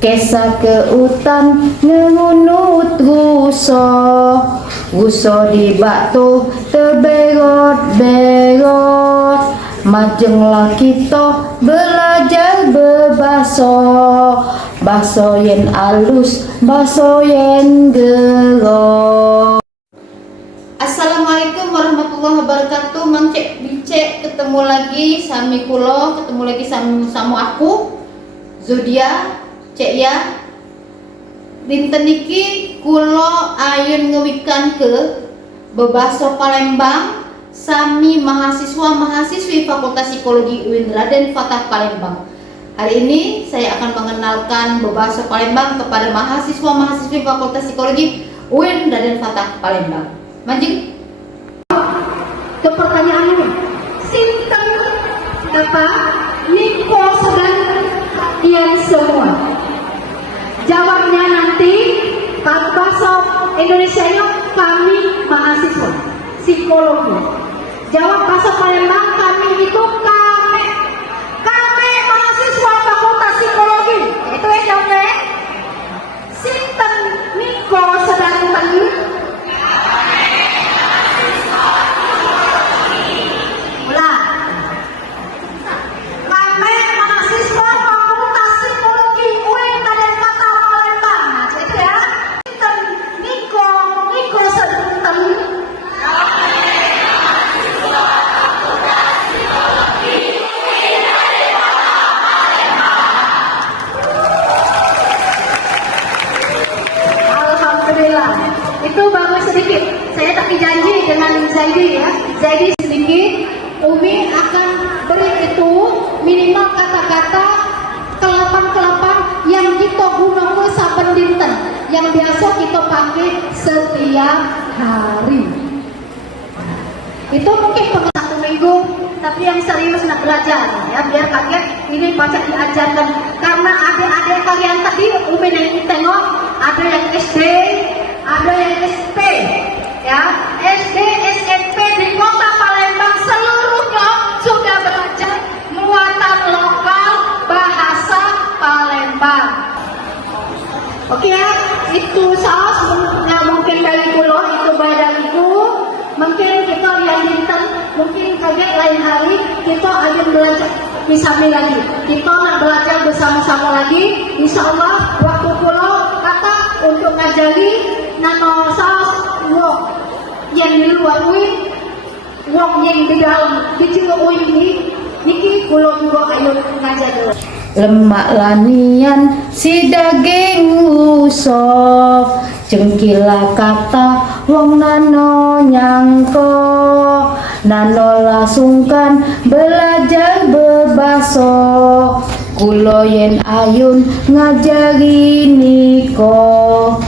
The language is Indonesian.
Kesa ke utan ngunut guso di batu terberot-berot. Majenglah kita belajar baso yen alus, baso yen gero. Assalamualaikum warahmatullahi wabarakatuh. Mang Cek Bicek ketemu lagi sami kulo, ketemu lagi sama aku Zodia Cek ya. Dinten iki kulo ayun ngewikan ke bebaso Palembang sami mahasiswa-mahasiswi Fakultas Psikologi UIN Raden Fatah Palembang. Hari ini saya akan mengenalkan bebaso Palembang kepada mahasiswa-mahasiswi Fakultas Psikologi UIN Raden Fatah Palembang. Maju ke pertanyaannya, sinten apa niko sedang kalian semua? Jawabnya nanti bahasa Indonesianya kami mahasiswa psikologi. Jawab bahasa Palembang kami itu kami mahasiswa Fakultas Psikologi. Itu ya jawabnya. Sinten niko sedang itu bagus sedikit. Saya tapi janji dengan Zaidi ya. Zaidi sedikit. Umi akan beri itu minimal kata-kata kelapan yang kita gunakan saben dinten, yang biasa kita pakai setiap hari. Itu mungkin satu minggu, tapi yang serius nak belajar ya, biar kalian ini baca diajarkan. Karena adik-adik kalian tadi Umi yang tengok ada yang SD, ada yang SP, ya SD, SMP di kota Palembang seluruhnya sudah belajar muatan lokal bahasa Palembang. Oke ya, itu saus mungkin dari kulo, itu badaniku. Mungkin kita yang dinten, mungkin kaget lain hari kita akan belajar bersama lagi. Kita nak belajar bersama-sama lagi. Insya Allah waktu kulo kata untuk ngajari nano saus wong yang di luar UIN, wong yang di dalam kecil UIN ini, niki kulo juga ayo ngajar. Lemak lanian si daging usop, cengkila kata wong nano nyangko, nano lasungkan belajar bebaso, kulo yen ayun ngajari niko.